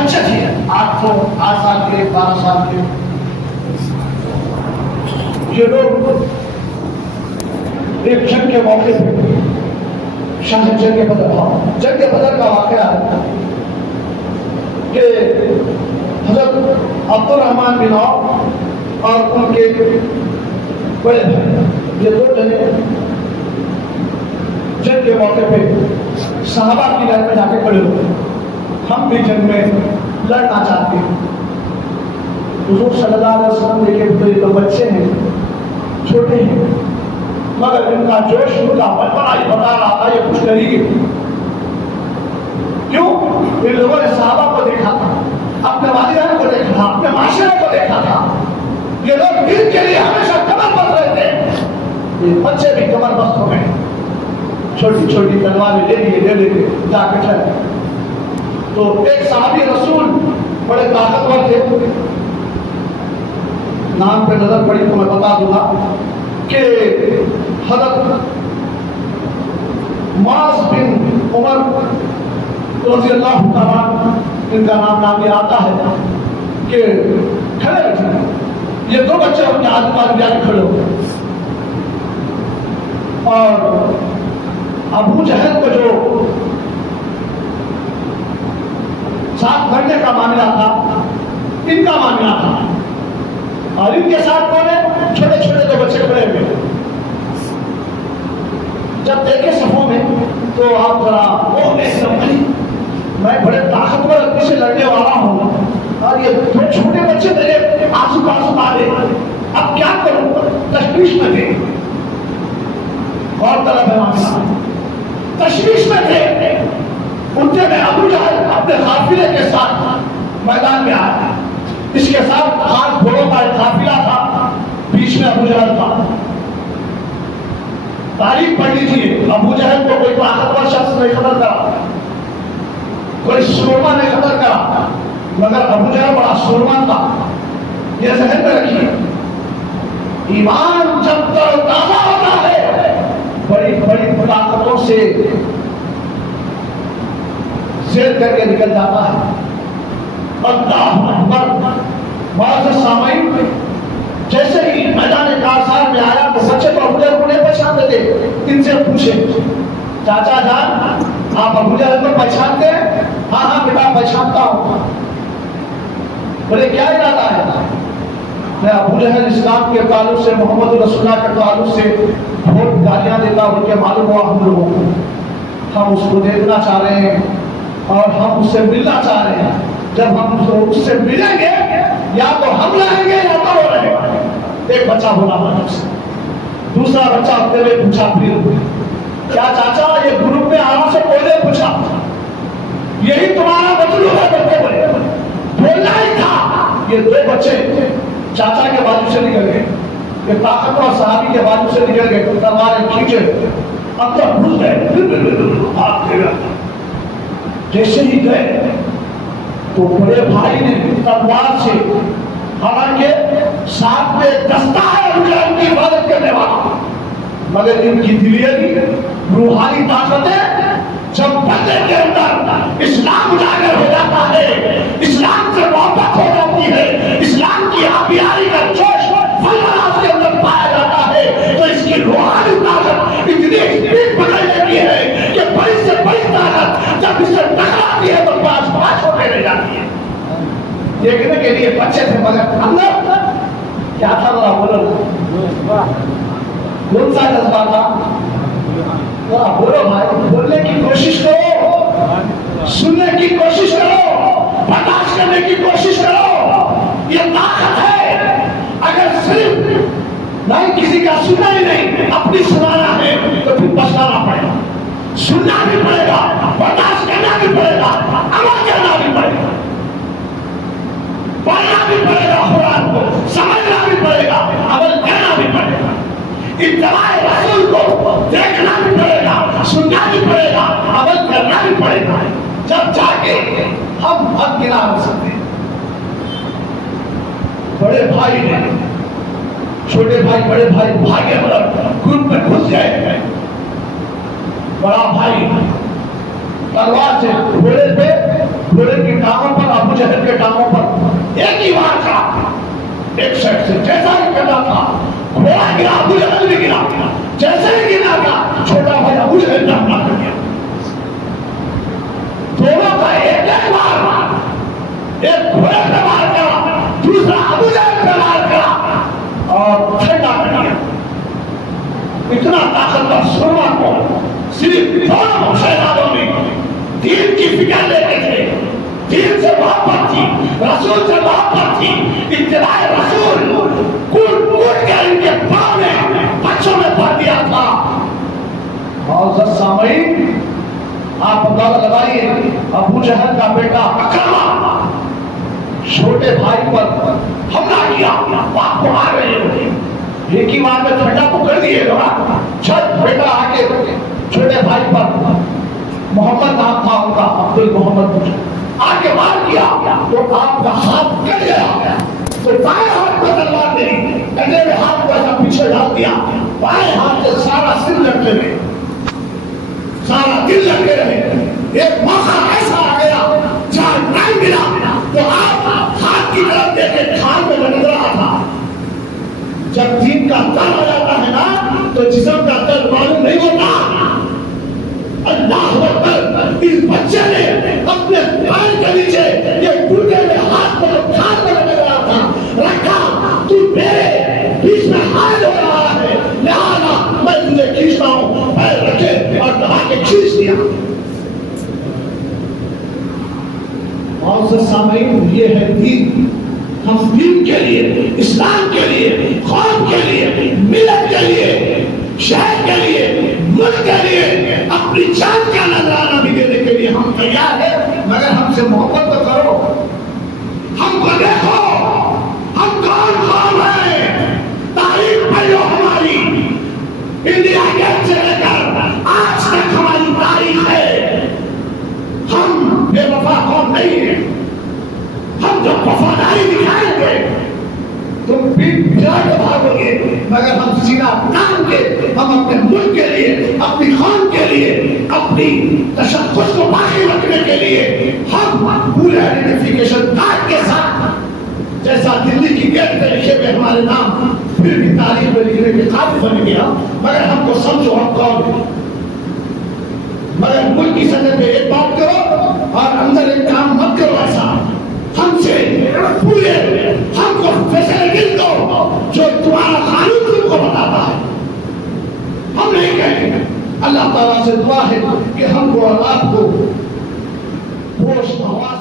بچے تھے 8 سال کے 12 سال کے. یہ لوگ ایک جنگ کے موقع پہ جنگ بدر کا واقعہ ہے کہ حضرت عبد الرحمن بن عوف اور ان کے بڑے بھائی یہ دو جنے جنگ کے موقع پہ صحابہ کی لائن میں جا کے کھڑے ہوئے. ہم بھی جنگ میں لڑنا چاہتے ہیں. حضور صلی اللہ علیہ وسلم دیکھے تو بچے ہیں, چھوٹے ہیں, مگر ان کا جوش ان کا بڑا ہی بتا رہا تھا یہ کچھ کریں گے. کیوں؟ ان لوگوں نے صحابہ کو دیکھا تھا, اپنے والدین کو دیکھا تھا, اپنے معاشرے کو دیکھا تھا. یہ لوگ دین کے لیے ہمیشہ کمر بست رہے تھے. یہ بچے بھی کمر بست ہو گئے, چھوٹی چھوٹی تلواریں لے لیے جا کے چلے. تو ایک صحابی رسول بڑے طاقتور تھے, نام پہ نظر پڑی تو میں بتا دوں گا کہ حضرت معاذ بن عمر رضی اللہ تعالیٰ ان کا نام یہ آتا ہے کہ کھڑے بیٹھے, یہ دو بچے ان کے آجو باجو جا کے کھڑے ہوئے. اور ابو جہل کو جو ساتھ لڑنے کا معاملہ تھا ان کا معاملہ تھا, اور ان کے ساتھ کون ہے؟ چھوٹے چھوٹے جو بچے کھڑے ہوئے. جب دیکھے صفوں میں تو آپ ذرا میں بڑے طاقتور آدمی سے لڑنے والا ہوں اور یہ دو چھوٹے بچے میرے آسو پاسو مارے, اب کیا کروں؟ تشویش میں تھے. غور طلب ہے معاملہ, تشویش میں تھے. انتے میں ابو جہل اپنے قافلے کے ساتھ میدان میں آیا. اس کے ساتھ 8 گھوڑوں کا ایک قافلہ تھا, بیچ میں ابو جہل تھا. تاریخ پڑھ لیجیے, ابو جہل کو کوئی طاقتور شخص نہیں قتل کرا, کوئی سورما نہیں قتل کرا, مگر ابو جہل بڑا سورما تھا. یہ ذہن میں رکھیے, ایمان جب تر تازہ ہوتا ہے بڑی بڑی طاقتوں سے زیر کر کے نکل جاتا ہے. اللہ اکبر. معزز سامعین, جیسے ہی میدان کارسار میں آیا تو بچے تو ابو جہل کو نہیں پہچانتے تھے. ان سے پوچھے, چاچا جان آپ ابو جہل کو پہچانتے ہیں؟ ہاں ہاں بیٹا پہچانتا ہوں. بولے کیا ارادہ ہے؟ میں ابو جہل اسلام کے تعلق سے, محمد رسول اللہ کے تعلق سے بہت گالیاں دیتا ہوں کہ معلوم ہوا ہم لوگوں کو, ہم اس کو دیکھنا چاہ رہے ہیں اور ہم اس سے ملنا چاہ رہے ہیں. جب ہم اس سے ملیں گے یا تو ہم رہیں گے یا تو وہ رہے گا. ایک بچہ بولا مطلب سے, دوسرا بچہ اپنے میں پوچھا, پھر کیا چاچا یہ گروپ میں آرام سے کوئی نے پوچھا یہی تمہارا مطلوب ہے؟ بچے بولے بولنا ہی تھا. یہ دو بچے چاچا کے بازو سے نکل گئے, یہ طاقتور صحابی کے بازو سے نکل گئے, تلواریں کھینچے اندر گھس گئے. جیسے ہی گئے تو بڑے بھائی نے تلوار سے, حالانکہ ساتھ میں دستہ ہے ان کی عبادت کرنے والا, مگر ان کی دلیری روحانی طاقتیں جب بندے کے اندر اسلام اجاگر ہو جاتا ہے, اسلام سے محبت ہو جاتی ہے, اسلام کی آبیاری کا جوش فلسفہ کے اندر پایا جاتا ہے, تو اس کی روحانی طاقت اتنی اسپیڈ پکڑ لیتی ہے کہ بڑی سے بڑی طاقت جب اس سے ٹکراتی ہے تو پاس پاس ہونے لگ جاتی ہے. دیکھنے کے لیے بچے تھے مگر اندر کیا تھا ذرا بولو, کون سا جذبہ تھا؟ بولو بھائی, بولنے کی کوشش کرو, سننے کی کوشش کرو, برداشت کرنے کی کوشش کرو. یہ طاقت ہے. اگر صرف نہیں کسی کا سننا ہی نہیں, اپنی سنانا ہے تو پھر پچھتانا پڑے گا. سننا بھی پڑے گا, برداشت کرنا بھی پڑے گا, عمل کرنا بھی پڑے گا, پڑھنا بھی پڑے گا, قرآن کو سمجھنا بھی پڑے گا, عمل کرنا بھی پڑے گا. اتباع رسول کو دیکھنا بھی پڑے گا, سننا بھی پڑے گا, عمل کرنا بھی پڑے گا. جب جا کے ہم حق گنا ہو سکتے ہیں. بڑے بھائی نے, چھوٹے بھائی بڑے بھائی بھاگے مطلب گروپ میں گھس گئے. بڑا بھائی تلوار سے گھوڑے پہ, گھوڑے کی ٹانگوں پر ابو ایک سائڈ سے جیسا ہی کرنا تھا گھوڑا گرا ابو جہل بھی گرا جیسے ہی گرا تھا چھوٹا بھائی ابو جہل نے حملہ کر دیا دونوں کا ایک بار ایک گھوڑے پہ وار کرا دوسرا ابو جہل پہ وار کرا اور ٹھنڈا کر دیا اتنا طاقتور سرما کو صرف دونوں شہزادوں میں دین کی فکر لیتے تھے دین سے محبت تھی رسول سے محبت تھی اتباع رسول کوٹ کوٹ کر ان کے پاؤں میں بچوں میں بھر دیا تھا معزز سامعین آپ اندازہ لگائیے ابو جہل کا بیٹا اکرمہ چھوٹے بھائی پر حملہ کیا باپ کو مار رہے ہوتے ایک ہی بار میں ٹھنڈا تو کر دیے گا جب بیٹا آگے چھوٹے بھائی پر محمد نام تھا ان کا عبد المحمد آگے وار کیا تو آپ کا ہاتھ کٹ گیا تو بائیں ہاتھ پر تلوار ملی کندھے میں ہاتھ کو ایسا پیچھے ڈال دیا بائیں ہاتھ سے سارا سر لٹکے رہے سارا دل لٹکے رہے ایک موقع ایسا آ گیا جہاں ٹائم ملا تو آپ ہاتھ کی طرف دیکھے کھال میں لٹک رہا تھا جب دین کا تن ہو جاتا ہے نا تو جسم کا تن معلوم نہیں ہوتا اللہ اکبر اس بچے نے اپنے پیر کے نیچے یہ ٹوٹے ہوئے ہاتھ کو کھال میں لٹک رہا تھا رکھا تو میرے بیچ میں حائل ہو رہا ہے لہذا میں تجھے کھینچتا ہوں پیر رکھے اور دبا کے کھینچ دیا معزز سامعین یہ ہے دین ہم دین کے لیے اسلام کے لیے قوم کے لیے ملت کے لیے شہر کے لیے ملک کے لیے اپنی جان کا نذرانہ بھی دینے کے لیے ہم تیار ہیں مگر ہم سے محبت تو کرو ہم کو دیکھو ہم کون قوم ہیں تاریخ پڑھو ہماری انڈیا گیٹ سے لے کر آج تک ہماری تاریخ ہے ہم بے وفا قوم نہیں ہیں ہم جو وفاداری دکھائیں گے تم پیٹ پھیلا کے بھاگو گے مگر ہم سینہ تان کے ہم اپنے ملک کے لیے اپنی قوم کے لیے اپنی تشخص کو باقی رکھنے کے لیے ہم پورے آئیڈینٹیفیکیشن کارڈ کے ساتھ جیسا دلی کی گیٹ پہ لکھے ہوئے ہمارے نام پھر بھی تاریخ میں لکھنے کے قابل بن گیا مگر ہم کو سمجھو ہم کون ہیں مگر ملک کی سطح پہ ایک بات کرو اور اندر ایک کام مت کرو ایسا ہم سے پورے ہم کو فیسلٹی دو جو تمہارا قانون تم کو بتاتا ہے ہم نہیں کہیں گے اللہ تعالیٰ سے دعا ہے کہ ہم کو اور آپ کو ہوش حواس